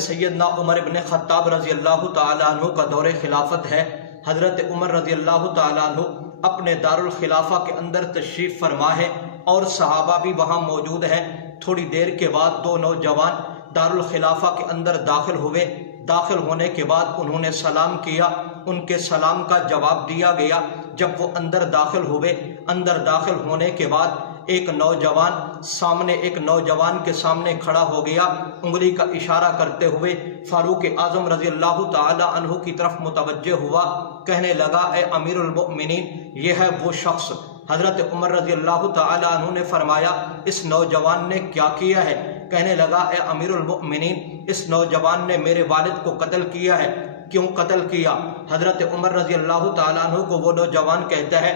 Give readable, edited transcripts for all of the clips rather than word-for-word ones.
سیدنا عمر بن خطاب رضی اللہ تعالیٰ عنہ کا دور خلافت ہے۔ حضرت عمر رضی اللہ تعالیٰ عنہ اپنے دارالخلافہ کے اندر تشریف فرما ہے اور صحابہ بھی وہاں موجود ہیں۔ تھوڑی دیر کے بعد دو نوجوان دارالخلافہ کے اندر داخل ہوئے۔ داخل ہونے کے بعد انہوں نے سلام کیا، ان کے سلام کا جواب دیا گیا۔ جب وہ اندر داخل ہوئے، اندر داخل ہونے کے بعد ایک نوجوان کے سامنے کھڑا ہو گیا، انگلی کا اشارہ کرتے ہوئے فاروق اعظم رضی اللہ تعالی عنہ کی طرف متوجہ ہوا، کہنے لگا اے امیر المؤمنین، یہ ہے وہ شخص۔ حضرت عمر رضی اللہ تعالی عنہ نے فرمایا اس نوجوان نے کیا کیا ہے؟ کہنے لگا اے امیر المؤمنین، اس نوجوان نے میرے والد کو قتل کیا ہے۔ کیوں قتل کیا؟ حضرت عمر رضی اللہ تعالیٰ عنہ کو وہ نوجوان کہتا ہے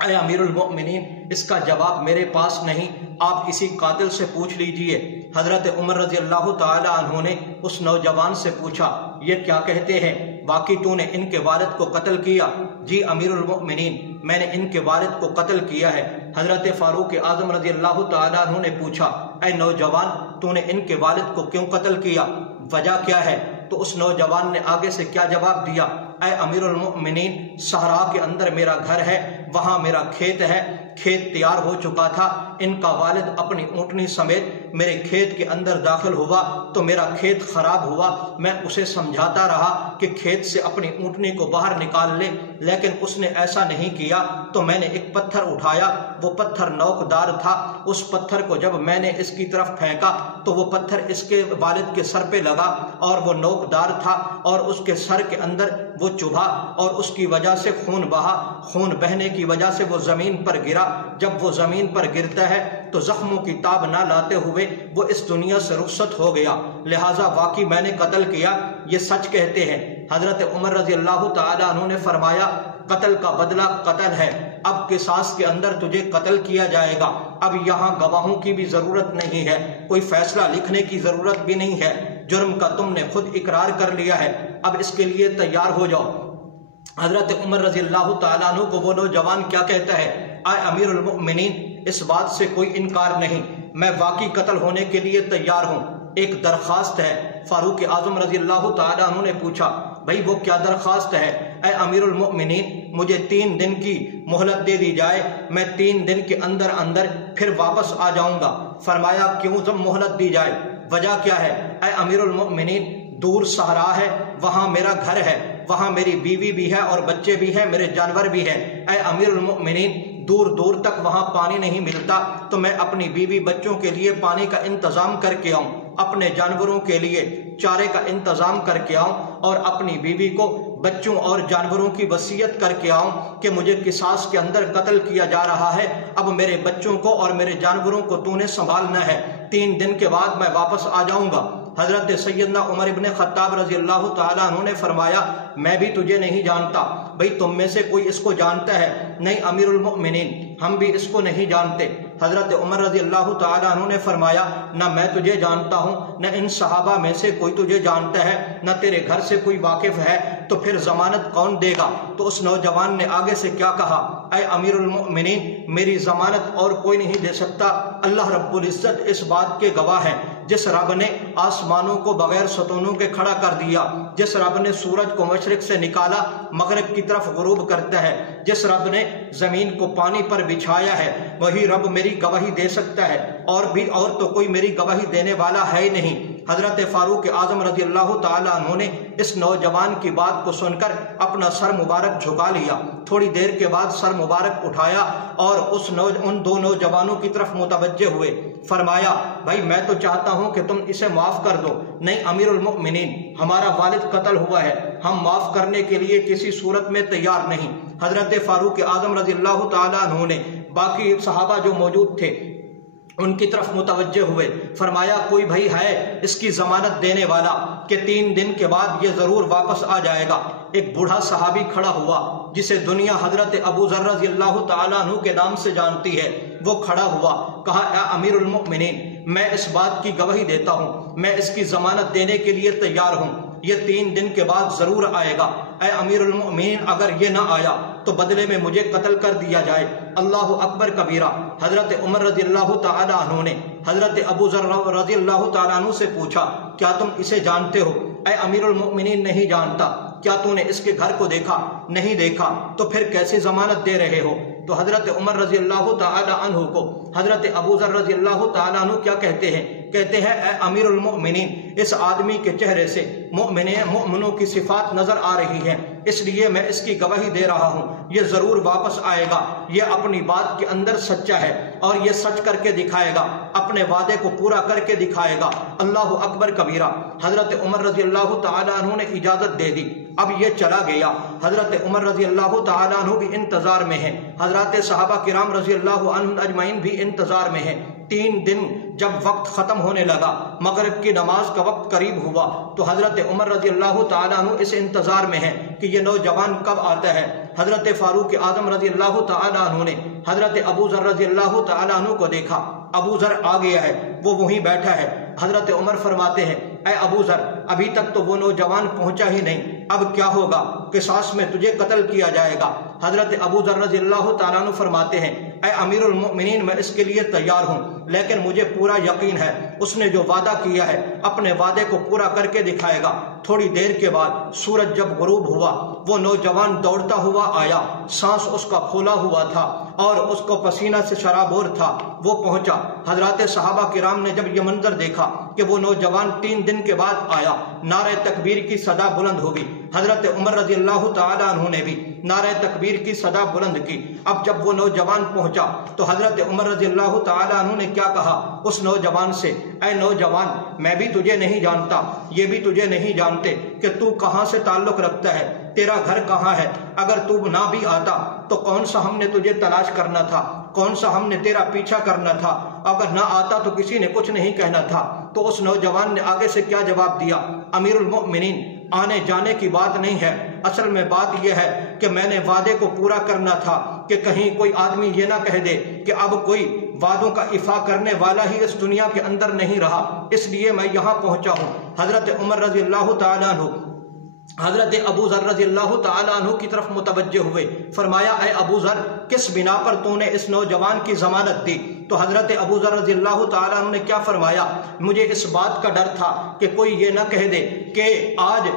اے امیر المؤمنین، اس کا جواب میرے پاس نہیں، آپ اسی قاتل سے پوچھ لیجئے۔ حضرت عمر رضی اللہ تعالیٰ عنہ نے اس نوجوان سے پوچھا یہ کیا کہتے ہیں؟ واقعی تو نے ان کے والد کو قتل کیا؟ جی امیر المؤمنین، میں نے ان کے والد کو قتل کیا ہے۔ حضرت فاروق اعظم رضی اللہ تعالیٰ عنہ نے پوچھا اے نوجوان، تو نے ان کے والد کو کیوں قتل کیا؟ وجہ کیا ہے؟ تو اس نوجوان نے آگے سے کیا جواب دیا؟ اے امیر المؤمنین، صحرا کے اندر میرا گھر ہے، وہاں میرا کھیت ہے، کھیت تیار ہو چکا تھا، ان کا والد اپنی اونٹنی سمیت میرے کھیت کے اندر داخل ہوا تو میرا کھیت خراب ہوا۔ میں اسے سمجھاتا رہا کہ کھیت سے اپنی اونٹنی کو باہر نکال لے، لیکن اس نے ایسا نہیں کیا۔ تو میں نے ایک پتھر اٹھایا، وہ پتھر نوکدار تھا، اس پتھر کو جب میں نے اس کی طرف پھینکا تو وہ پتھر اس کے والد کے سر پہ لگا اور وہ نوکدار تھا اور اس کے سر کے اندر وہ چبھا اور اس کی وجہ سے خون بہا۔ خون بہنے کی وجہ سے وہ زمین پر گرا۔ جب وہ زمین پر گرتا ہے تو زخموں کی تاب نہ لاتے ہوئے وہ اس دنیا سے رخصت ہو گیا، لہٰذا واقعی میں نے قتل کیا، یہ سچ کہتے ہیں۔ حضرت عمر رضی اللہ تعالیٰ عنہ نے فرمایا قتل کا بدلہ قتل ہے، اب قصاص کے اندر تجھے قتل کیا جائے گا۔ اب یہاں گواہوں کی بھی ضرورت نہیں ہے، کوئی فیصلہ لکھنے کی ضرورت بھی نہیں ہے، جرم کا تم نے خود اقرار کر لیا ہے، اب اس کے لیے تیار ہو جاؤ۔ حضرت عمر رضی اللہ تعالیٰ عنہ کو وہ نوجوان کیا کہتا ہے اے امیر المؤمنین، اس بات سے کوئی انکار نہیں، میں واقعی قتل ہونے کے لیے تیار ہوں، ایک درخواست ہے۔ فاروق اعظم رضی اللہ تعالیٰ عنہ نے پوچھا بھائی وہ کیا درخواست ہے؟ اے امیر المؤمنین، مجھے 3 دن کی مہلت دے دی جائے، میں 3 دن کے اندر اندر پھر واپس آ جاؤں گا۔ فرمایا کیوں مہلت دی جائے؟ وجہ کیا ہے؟ اے امیر المؤمنین، دور صحرا ہے، وہاں میرا گھر ہے، وہاں میری بیوی بھی ہے اور بچے بھی ہیں، میرے جانور بھی ہیں۔ اے امیر المؤمنین، دور دور تک وہاں پانی نہیں ملتا تو میں اپنی بیوی بچوں کے لیے پانی کا انتظام کر کے آؤں، اپنے جانوروں کے لیے چارے کا انتظام کر کے آؤں اور اپنی بیوی کو بچوں اور جانوروں کی وصیت کر کے آؤں کہ مجھے قصاص کے اندر قتل کیا جا رہا ہے، اب میرے بچوں کو اور میرے جانوروں کو تو نے سنبھالنا ہے، 3 دن کے بعد میں واپس آ جاؤں گا۔ حضرت سیدنا عمر ابن خطاب رضی اللہ تعالیٰ عنہ نے فرمایا میں بھی تجھے نہیں جانتا، بھئی تم میں سے کوئی اس کو جانتا ہے؟ نہیں امیر المؤمنین، ہم بھی اس کو نہیں جانتے۔ حضرت عمر رضی اللہ تعالیٰ عنہ نے فرمایا نہ میں تجھے جانتا ہوں، نہ ان صحابہ میں سے کوئی تجھے جانتا ہے، نہ تیرے گھر سے کوئی واقف ہے، تو پھر ضمانت کون دے گا؟ تو اس نوجوان نے آگے سے کیا کہا اے امیر المؤمنین، میری ضمانت اور کوئی نہیں دے سکتا، اللہ رب العزت اس بات کے گواہ ہے، جس رب نے آسمانوں کو بغیر ستونوں کے کھڑا کر دیا، جس رب نے سورج کو مشرق سے نکالا مغرب کی طرف غروب کرتا ہے، جس رب نے زمین کو پانی پر بچھایا ہے، وہی رب میری گواہی دے سکتا ہے، اور تو کوئی میری گواہی دینے والا ہے ہی نہیں۔ حضرت فاروق اعظم رضی اللہ تعالیٰ عنہ نے اس نوجوان کی بات کو سن کر اپنا سر مبارک جھکا لیا، تھوڑی دیر کے بعد سر مبارک اٹھایا اور ان 2 نوجوانوں کی طرف متوجہ ہوئے، فرمایا بھائی میں تو چاہتا ہوں کہ تم اسے معاف کر دو۔ نہیں امیر المؤمنین، ہمارا والد قتل ہوا ہے، ہم معاف کرنے کے لیے کسی صورت میں تیار نہیں۔ حضرت فاروق اعظم رضی اللہ تعالیٰ عنہ نے باقی صحابہ جو موجود تھے ان کی طرف متوجہ ہوئے، فرمایا کوئی بھائی ہے اس کی ضمانت دینے والا کہ 3 دن کے بعد یہ ضرور واپس آ جائے گا؟ ایک بوڑھا صحابی کھڑا ہوا جسے دنیا حضرت ابو ذر رضی اللہ تعالیٰ عنہ کے نام سے جانتی ہے، وہ کھڑا ہوا، کہا اے امیر المؤمنین، میں اس بات کی گواہی دیتا ہوں، میں اس کی ضمانت دینے کے لیے تیار ہوں، یہ 3 دن کے بعد ضرور آئے گا۔ اے امیر المؤمنین اگر یہ نہ آیا تو بدلے میں مجھے قتل کر دیا جائے۔ اللہ اکبر کبیرہ۔ حضرت عمر رضی اللہ تعالی عنہ نے حضرت ابو ذر رضی اللہ تعالی عنہ سے پوچھا کیا تم اسے جانتے ہو؟ اے امیر المؤمنین نہیں جانتا۔ کیا تو نے اس کے گھر کو دیکھا؟ نہیں دیکھا۔ تو پھر کیسے ضمانت دے رہے ہو؟ تو حضرت عمر رضی اللہ تعالی عنہ کو حضرت ابو ذر رضی اللہ تعالی عنہ کیا کہتے ہیں؟ کہتے ہیں اے امیر المؤمنین اس آدمی کے چہرے سے مومنوں کی صفات نظر آ رہی ہیں، اس لیے میں اس کی گواہی دے رہا ہوں یہ ضرور واپس آئے گا، یہ اپنی بات کے اندر سچا ہے اور یہ سچ کر کے دکھائے گا، اپنے وعدے کو پورا کر کے دکھائے گا۔ اللہ اکبر کبیرہ۔ حضرت عمر رضی اللہ تعالی عنہ نے اجازت دے دی، اب یہ چلا گیا۔ حضرت عمر رضی اللہ تعالی عنہ بھی انتظار میں ہیں، حضرات صحابہ کرام رضی اللہ عنہم اجمعین بھی انتظار میں ہیں۔ 3 دن جب وقت ختم ہونے لگا، مغرب کی نماز کا وقت قریب ہوا، تو حضرت عمر رضی اللہ تعالیٰ عنہ اس انتظار میں ہیں کہ یہ نوجوان کب آتا ہے۔ حضرت فاروق اعظم رضی اللہ تعالیٰ عنہ نے حضرت ابو ذر رضی اللہ تعالیٰ عنہ کو دیکھا، ابو ذر آ گیا ہے، وہ وہیں بیٹھا ہے۔ حضرت عمر فرماتے ہیں اے ابو ذر ابھی تک تو وہ نوجوان پہنچا ہی نہیں، اب کیا ہوگا؟ قصاص میں تجھے قتل کیا جائے گا۔ حضرت ابو ذر رضی اللہ تعالیٰ عنہ فرماتے ہیں اے امیر المؤمنین میں اس کے لیے تیار ہوں، لیکن مجھے پورا یقین ہے اس نے جو وعدہ کیا ہے اپنے وعدے کو پورا کر کے دکھائے گا۔ تھوڑی دیر کے بعد سورج جب غروب ہوا، وہ نوجوان دوڑتا ہوا آیا، سانس اس کا پھولا ہوا تھا اور اس کو پسینہ سے شرابور تھا۔ وہ پہنچا، حضرات صحابہ کرام نے جب یہ منظر دیکھا کہ وہ نوجوان 3 دن کے بعد آیا، نعرہ تکبیر کی صدا بلند ہوگی۔ حضرت عمر رضی اللہ تعالی عنہ نے بھی نعرہ تکبیر کی صدا بلند کی۔ اب جب وہ نوجوان پہنچا تو حضرت عمر رضی اللہ تعالی عنہ نے کیا کہا اس نوجوان سے؟ اے نوجوان میں بھی تجھے نہیں جانتا، یہ بھی تجھے نہیں جانتے کہ تو کہاں سے تعلق رکھتا ہے، تیرا گھر کہاں ہے؟ اگر تو نہ بھی آتا تو کون سا ہم نے تجھے تلاش کرنا تھا، کون سا ہم نے تیرا پیچھا کرنا تھا؟ اگر نہ آتا تو کسی نے کچھ نہیں کہنا تھا۔ تو اس نوجوان نے آگے سے کیا جواب دیا؟ امیر المؤمنین آنے جانے کی بات نہیں ہے، اصل میں بات یہ ہے کہ میں نے وعدے کو پورا کرنا تھا کہ کہیں کوئی آدمی یہ نہ کہہ دے کہ اب کوئی وعدوں کا ایفا کرنے والا ہی اس دنیا کے اندر نہیں رہا، اس لیے میں یہاں پہنچا ہوں۔ حضرت عمر رضی اللہ تعالیٰ عنہ حضرت ابو ذر رضی اللہ تعالیٰ عنہ کی طرف متوجہ ہوئے، فرمایا اے ابو ذر کس بنا پر تو نے اس نوجوان کی ضمانت دی؟ تو حضرت ابو ذر رضی اللہ تعالیٰ عنہ نے کیا فرمایا؟ مجھے اس بات کا ڈر تھا کہ کوئی یہ نہ کہہ دے کہ آج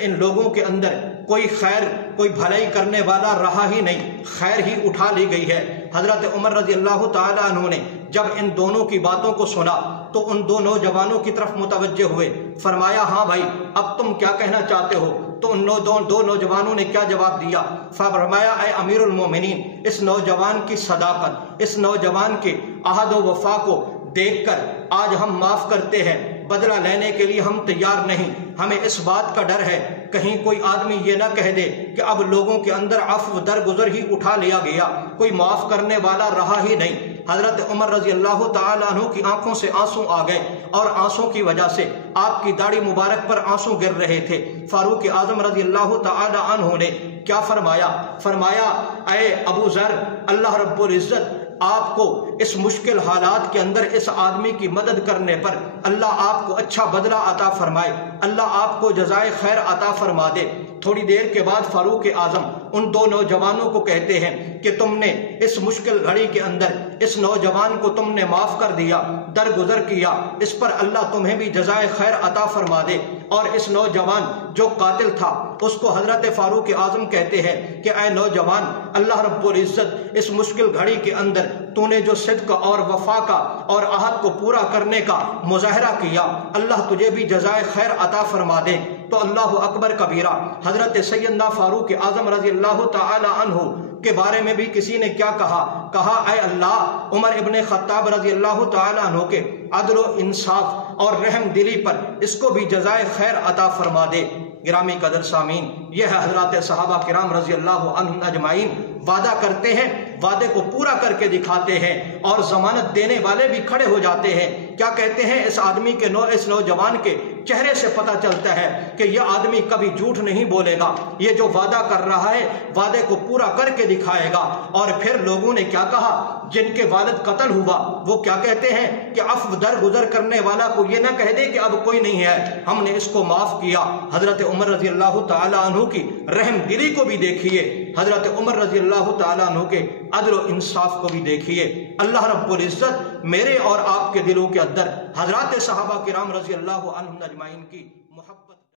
ان لوگوں کے اندر کوئی خیر کوئی بھلائی کرنے والا رہا ہی نہیں، خیر ہی اٹھا لی گئی ہے۔ حضرت عمر رضی اللہ تعالیٰ عنہ نے جب ان دونوں کی باتوں کو سنا تو ان 2 نوجوانوں کی طرف متوجہ ہوئے، فرمایا ہاں بھائی اب تم کیا کہنا چاہتے ہو؟ تو ان 2 نوجوانوں نے کیا جواب دیا؟ فرمایا اے امیر المومنین اس نوجوان کی صداقت، اس نوجوان کے عہد و وفا کو دیکھ کر آج ہم معاف کرتے ہیں، بدلہ لینے کے لیے ہم تیار نہیں۔ ہمیں اس بات کا ڈر ہے کہیں کوئی آدمی یہ نہ کہہ دے کہ اب لوگوں کے اندر عفو درگزر ہی اٹھا لیا گیا، کوئی معاف کرنے والا رہا ہی نہیں۔ حضرت عمر رضی اللہ تعالیٰ عنہ کی آنکھوں سے آنسو آ گئے اور آنسوں کی وجہ سے آپ کی داڑھی مبارک پر آنسو گر رہے تھے۔ فاروق اعظم رضی اللہ تعالیٰ عنہ نے کیا فرمایا اے ابو ذر اللہ رب العزت آپ کو اس مشکل حالات کے اندر اس آدمی کی مدد کرنے پر اللہ آپ کو اچھا بدلہ عطا فرمائے، اللہ آپ کو جزائے خیر عطا فرما دے۔ تھوڑی دیر کے بعد فاروق اعظم ان 2 نوجوانوں کو کہتے ہیں کہ تم نے اس مشکل گھڑی کے اندر اس نوجوان کو تم نے معاف کر دیا، درگزر کیا، اس پر اللہ تمہیں بھی جزائے خیر عطا فرما دے۔ اور اس نوجوان جو قاتل تھا اس کو حضرت فاروق اعظم کہتے ہیں کہ اے نوجوان اللہ رب العزت اس مشکل گھڑی کے اندر تو نے جو صدق اور وفا کا اور عہد کو پورا کرنے کا مظاہرہ کیا، اللہ تجھے بھی جزائے خیر عطا فرما دے۔ تو اللہ اکبر کبیرہ۔ حضرت سیدنا فاروق اعظم رضی اللہ تعالی عنہ کے بارے میں بھی کسی نے کیا کہا اے اللہ عمر ابن خطاب رضی اللہ تعالی عنہ کے عدل و انصاف اور رحم دلی پر اس کو بھی جزائے خیر عطا فرما دے۔ گرامی قدر سامعین، یہ ہے حضرات صحابہ کرام رضی اللہ عنہم اجمعین، وعدہ کرتے ہیں، وعدے کو پورا کر کے دکھاتے ہیں اور ضمانت دینے والے بھی کھڑے ہو جاتے ہیں۔ کیا کہتے ہیں اس آدمی کے اس نوجوان کے چہرے سے پتہ چلتا ہے کہ یہ آدمی کبھی جھوٹ نہیں بولے گا، یہ جو وعدہ کر رہا ہے وعدے کو پورا کر کے دکھائے گا۔ اور پھر لوگوں نے کیا کہا؟ جن کے والد قتل ہوا وہ کیا کہتے ہیں کہ عفو درگزر کرنے والا کو یہ نہ کہہ دے کہ اب کوئی نہیں ہے، ہم نے اس کو معاف کیا۔ حضرت عمر رضی اللہ تعالیٰ عنہ کی رحم دلی کو بھی دیکھیے، حضرت عمر رضی اللہ تعالیٰ عنہ کے عدل و انصاف کو بھی دیکھیے۔ اللہ رب العزت میرے اور آپ کے دلوں کے اندر حضرات صحابہ کرام رضی اللہ عنہم اجمعین کی محبت